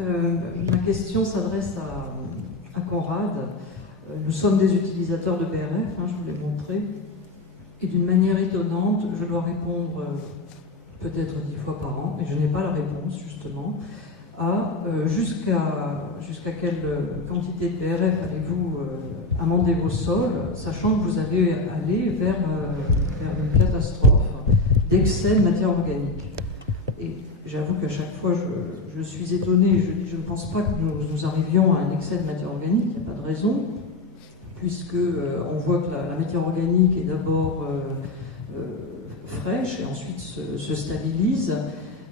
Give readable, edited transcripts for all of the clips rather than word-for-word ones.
Ma question s'adresse à Conrad. Nous sommes des utilisateurs de BRF, je vous l'ai montré, et d'une manière étonnante, je dois répondre peut-être 10 fois par an, et je n'ai pas la réponse justement, à jusqu'à quelle quantité de BRF allez-vous amender vos sols, sachant que vous allez aller vers une catastrophe d'excès de matière organique. Et j'avoue qu'à chaque fois, je suis étonné, je ne pense pas que nous arrivions à un excès de matière organique, il n'y a pas de raison, puisque on voit que la matière organique est d'abord fraîche et ensuite se stabilise.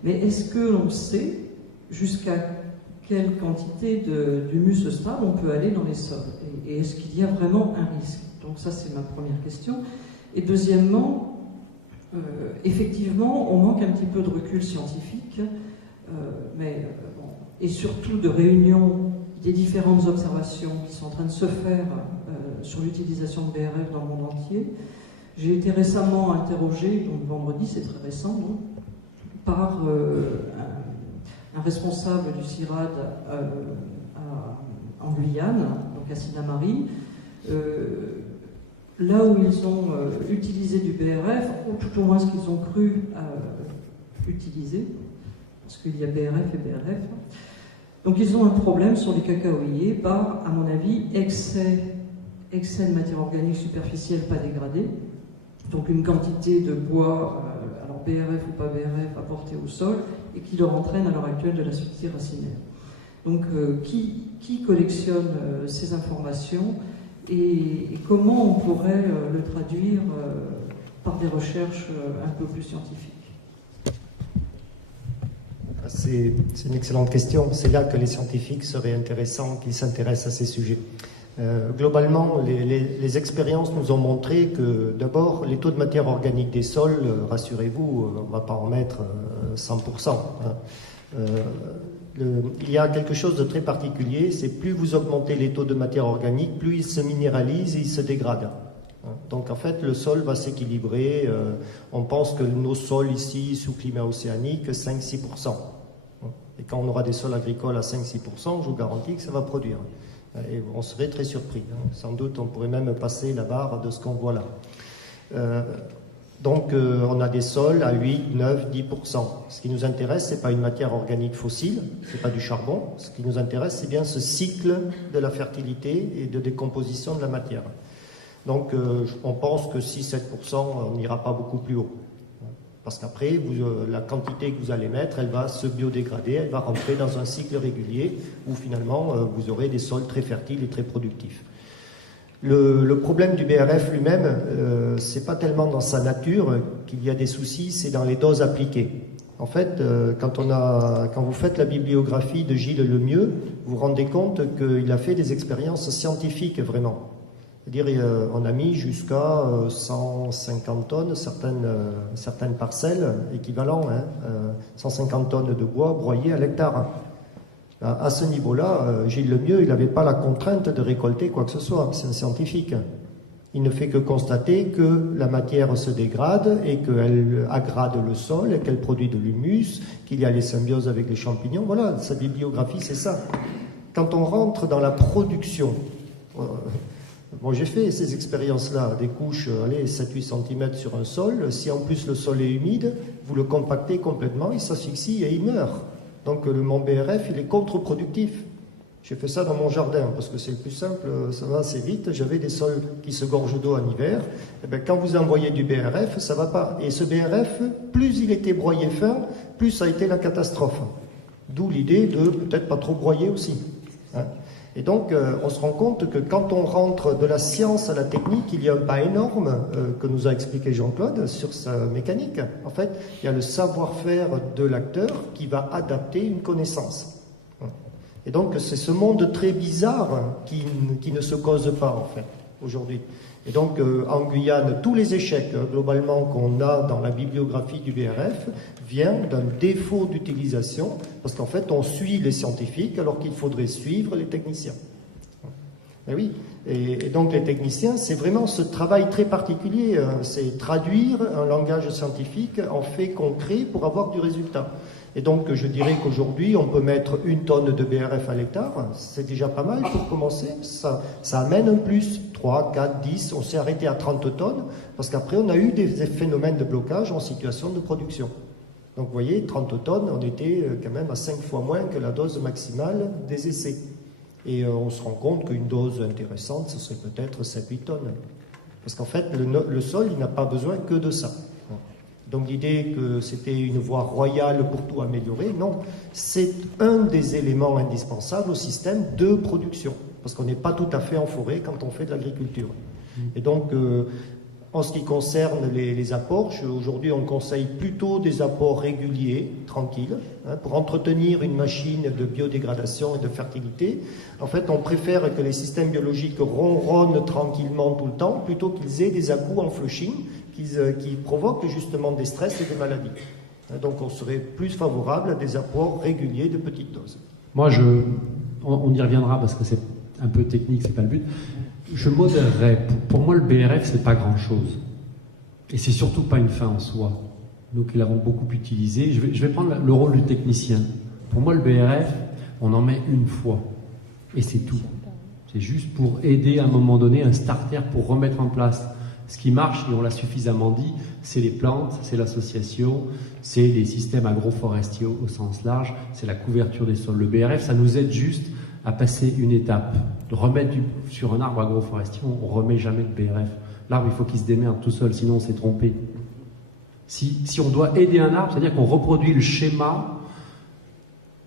Mais est-ce que l'on sait jusqu'à quelle quantité d'humus stable on peut aller dans les sols? Et est-ce qu'il y a vraiment un risque? Donc ça, c'est ma première question. Et deuxièmement, effectivement, on manque un petit peu de recul scientifique, et surtout de réunion des différentes observations qui sont en train de se faire sur l'utilisation de BRF dans le monde entier. J'ai été récemment interrogé, donc vendredi, c'est très récent, donc, par un responsable du CIRAD en Guyane, donc à Sinamari, là où ils ont utilisé du BRF, ou tout au moins ce qu'ils ont cru utiliser, parce qu'il y a BRF et BRF. Donc ils ont un problème sur les cacaoyers par, à mon avis, excès de matière organique superficielle pas dégradée, donc une quantité de bois, alors BRF ou pas BRF, apporté au sol, et qui leur entraîne à l'heure actuelle de l'asphyxie racinaire. Donc qui collectionne ces informations et comment on pourrait le traduire par des recherches un peu plus scientifiques? C'est une excellente question. C'est là que les scientifiques seraient intéressants qu'ils s'intéressent à ces sujets. Globalement, les expériences nous ont montré que, d'abord, les taux de matière organique des sols, rassurez-vous, on ne va pas en mettre 100%. Il y a quelque chose de très particulier, c'est plus vous augmentez les taux de matière organique, plus il se minéralise et il se dégrade. Donc en fait, le sol va s'équilibrer. On pense que nos sols ici, sous climat océanique, 5-6%. Et quand on aura des sols agricoles à 5-6%, je vous garantis que ça va produire. Et on serait très surpris. Sans doute, on pourrait même passer la barre de ce qu'on voit là. Donc on a des sols à 8, 9, 10%. Ce qui nous intéresse, ce n'est pas une matière organique fossile, ce n'est pas du charbon. Ce qui nous intéresse, c'est bien ce cycle de la fertilité et de décomposition de la matière. Donc on pense que 6-7%, on n'ira pas beaucoup plus haut. Parce qu'après, la quantité que vous allez mettre, elle va se biodégrader, elle va rentrer dans un cycle régulier où finalement vous aurez des sols très fertiles et très productifs. Le problème du BRF lui-même, c'est pas tellement dans sa nature qu'il y a des soucis, c'est dans les doses appliquées. En fait, quand vous faites la bibliographie de Gilles Lemieux, vous vous rendez compte qu'il a fait des expériences scientifiques vraiment. C'est-à-dire, on a mis jusqu'à 150 tonnes, certaines parcelles équivalent, 150 tonnes de bois broyé à l'hectare. À ce niveau-là, Gilles Lemieux, il n'avait pas la contrainte de récolter quoi que ce soit, c'est un scientifique. Il ne fait que constater que la matière se dégrade et qu'elle agrade le sol et qu'elle produit de l'humus, qu'il y a les symbioses avec les champignons. Voilà, sa bibliographie, c'est ça. Quand on rentre dans la production... Bon, j'ai fait ces expériences-là, des couches, 7-8 cm sur un sol. Si en plus le sol est humide, vous le compactez complètement, il s'asphyxie et il meurt. Donc mon BRF, il est contre-productif. J'ai fait ça dans mon jardin, parce que c'est le plus simple, ça va assez vite. J'avais des sols qui se gorgent d'eau en hiver. Et bien, quand vous envoyez du BRF, ça ne va pas. Et ce BRF, plus il était broyé fin, plus ça a été la catastrophe. D'où l'idée de peut-être pas trop broyer aussi. Et donc, on se rend compte que quand on rentre de la science à la technique, il y a un pas énorme que nous a expliqué Jean-Claude sur sa mécanique. En fait, il y a le savoir-faire de l'acteur qui va adapter une connaissance. Et donc, c'est ce monde très bizarre qui ne se cause pas, en fait, aujourd'hui. Et donc, en Guyane, tous les échecs, globalement, qu'on a dans la bibliographie du BRF viennent d'un défaut d'utilisation, parce qu'en fait, on suit les scientifiques alors qu'il faudrait suivre les techniciens. Et oui, et donc les techniciens, c'est vraiment ce travail très particulier, c'est traduire un langage scientifique en fait concret pour avoir du résultat. Et donc, je dirais qu'aujourd'hui, on peut mettre 1 tonne de BRF à l'hectare. C'est déjà pas mal pour commencer. Ça amène un plus. 3, 4, 10. On s'est arrêté à 30 tonnes parce qu'après, on a eu des phénomènes de blocage en situation de production. Donc, vous voyez, 30 tonnes, on était quand même à 5 fois moins que la dose maximale des essais. Et on se rend compte qu'une dose intéressante, ce serait peut-être 7-8 tonnes. Parce qu'en fait, le sol, il n'a pas besoin que de ça. Donc l'idée que c'était une voie royale pour tout améliorer, non. C'est un des éléments indispensables au système de production. Parce qu'on n'est pas tout à fait en forêt quand on fait de l'agriculture. Et donc, en ce qui concerne les apports, aujourd'hui on conseille plutôt des apports réguliers, tranquilles, pour entretenir une machine de biodégradation et de fertilité. En fait, on préfère que les systèmes biologiques ronronnent tranquillement tout le temps, plutôt qu'ils aient des à-coups en flushing, qui provoquent justement des stress et des maladies. Donc on serait plus favorable à des apports réguliers de petites doses. Moi, on y reviendra parce que c'est un peu technique, c'est pas le but. Je modérerais. Pour moi, le BRF, c'est pas grand-chose. Et c'est surtout pas une fin en soi. Nous qui l'avons beaucoup utilisé, je vais prendre le rôle du technicien. Pour moi, le BRF, on en met une fois. Et c'est tout. C'est juste pour aider à un moment donné un starter pour remettre en place. Ce qui marche, et on l'a suffisamment dit, c'est les plantes, c'est l'association, c'est les systèmes agroforestiers au sens large, c'est la couverture des sols. Le BRF, ça nous aide juste à passer une étape. De remettre sur un arbre agroforestier, on ne remet jamais de BRF. L'arbre, il faut qu'il se démerde tout seul, sinon on s'est trompé. Si on doit aider un arbre, c'est-à-dire qu'on reproduit le schéma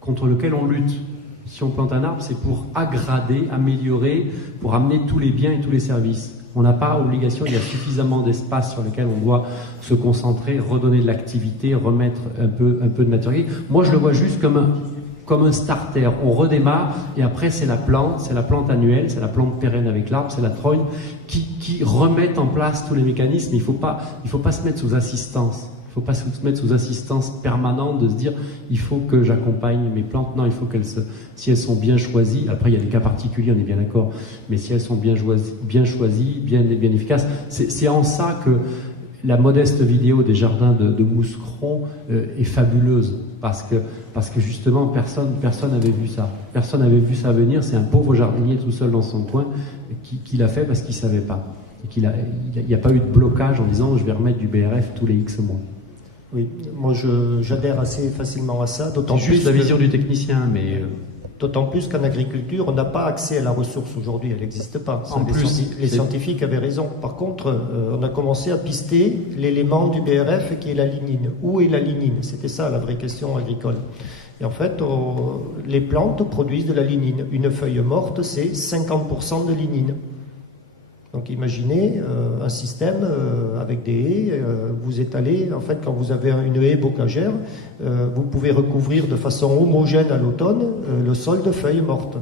contre lequel on lutte. Si on plante un arbre, c'est pour aggrader, améliorer, pour amener tous les biens et tous les services. On n'a pas obligation, il y a suffisamment d'espace sur lequel on doit se concentrer, redonner de l'activité, remettre un peu de matériel. Moi, je le vois juste comme un starter. On redémarre et après, c'est la plante annuelle, c'est la plante pérenne avec l'arbre, c'est la trogne qui remettent en place tous les mécanismes. Il faut pas se mettre sous assistance. Il ne faut pas se mettre sous assistance permanente de se dire il faut que j'accompagne mes plantes. Non, il faut si elles sont bien choisies, après il y a des cas particuliers, on est bien d'accord, mais si elles sont bien choisies, bien efficaces, c'est en ça que la modeste vidéo des jardins de Mouscron est fabuleuse, parce que justement personne n'avait vu ça. Personne n'avait vu ça venir, c'est un pauvre jardinier tout seul dans son coin qui l'a fait parce qu'il ne savait pas. Et il n'y a pas eu de blocage en disant je vais remettre du BRF tous les X mois. Oui, moi j'adhère assez facilement à ça. C'est juste la vision du technicien, mais... D'autant plus qu'en agriculture, on n'a pas accès à la ressource aujourd'hui, elle n'existe pas. En plus, les scientifiques avaient raison. Par contre, on a commencé à pister l'élément du BRF qui est la lignine. Où est la lignine? C'était ça la vraie question agricole. Et en fait, les plantes produisent de la lignine. Une feuille morte, c'est 50% de lignine. Donc imaginez un système avec des haies, vous étalez, en fait quand vous avez une haie bocagère, vous pouvez recouvrir de façon homogène à l'automne le sol de feuilles mortes.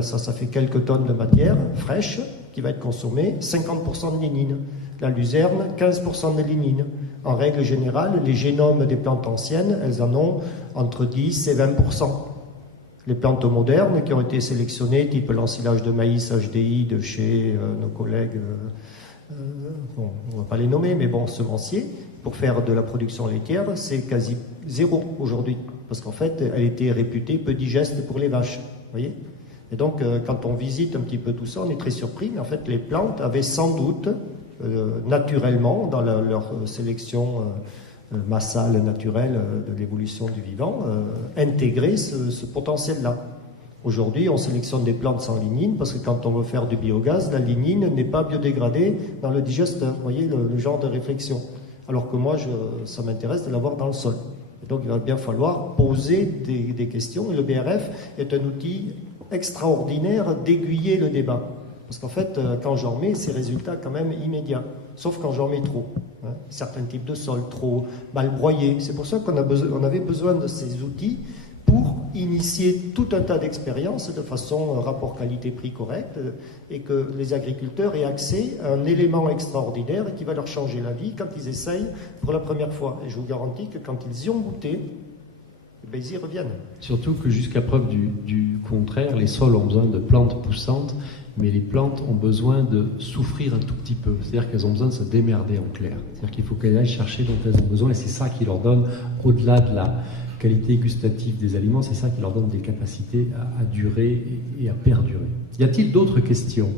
Ça fait quelques tonnes de matière fraîche qui va être consommée, 50% de lignine. La luzerne, 15% de lignine. En règle générale, les génomes des plantes anciennes, elles en ont entre 10 et 20%. Les plantes modernes qui ont été sélectionnées, type l'ensilage de maïs HDI de chez nos collègues, bon, on ne va pas les nommer, mais bon, semenciers, pour faire de la production laitière, c'est quasi zéro aujourd'hui. Parce qu'en fait, elle était réputée peu digeste pour les vaches. Vous voyez ? Et donc, quand on visite un petit peu tout ça, on est très surpris, mais en fait, les plantes avaient sans doute, naturellement, dans leur sélection massale, naturelle de l'évolution du vivant, intégrer ce potentiel-là. Aujourd'hui, on sélectionne des plantes sans lignine parce que quand on veut faire du biogaz, la lignine n'est pas biodégradée dans le digesteur. Vous voyez le genre de réflexion. Alors que moi, ça m'intéresse de l'avoir dans le sol. Et donc, il va bien falloir poser des questions. Et le BRF est un outil extraordinaire d'aiguiller le débat. Parce qu'en fait, quand j'en mets, c'est résultats quand même immédiats. Sauf quand j'en mets trop. Certains types de sols trop mal broyés. C'est pour ça qu'on avait besoin de ces outils pour initier tout un tas d'expériences de façon rapport qualité-prix correct et que les agriculteurs aient accès à un élément extraordinaire qui va leur changer la vie quand ils essayent pour la première fois. Et je vous garantis que quand ils y ont goûté, ben, ils y reviennent. Surtout que jusqu'à preuve du contraire, les sols ont besoin de plantes poussantes, mais les plantes ont besoin de souffrir un tout petit peu. C'est-à-dire qu'elles ont besoin de se démerder en clair. C'est-à-dire qu'il faut qu'elles aillent chercher dont elles ont besoin et c'est ça qui leur donne, au-delà de la qualité gustative des aliments, c'est ça qui leur donne des capacités à durer et à perdurer. Y a-t-il d'autres questions ?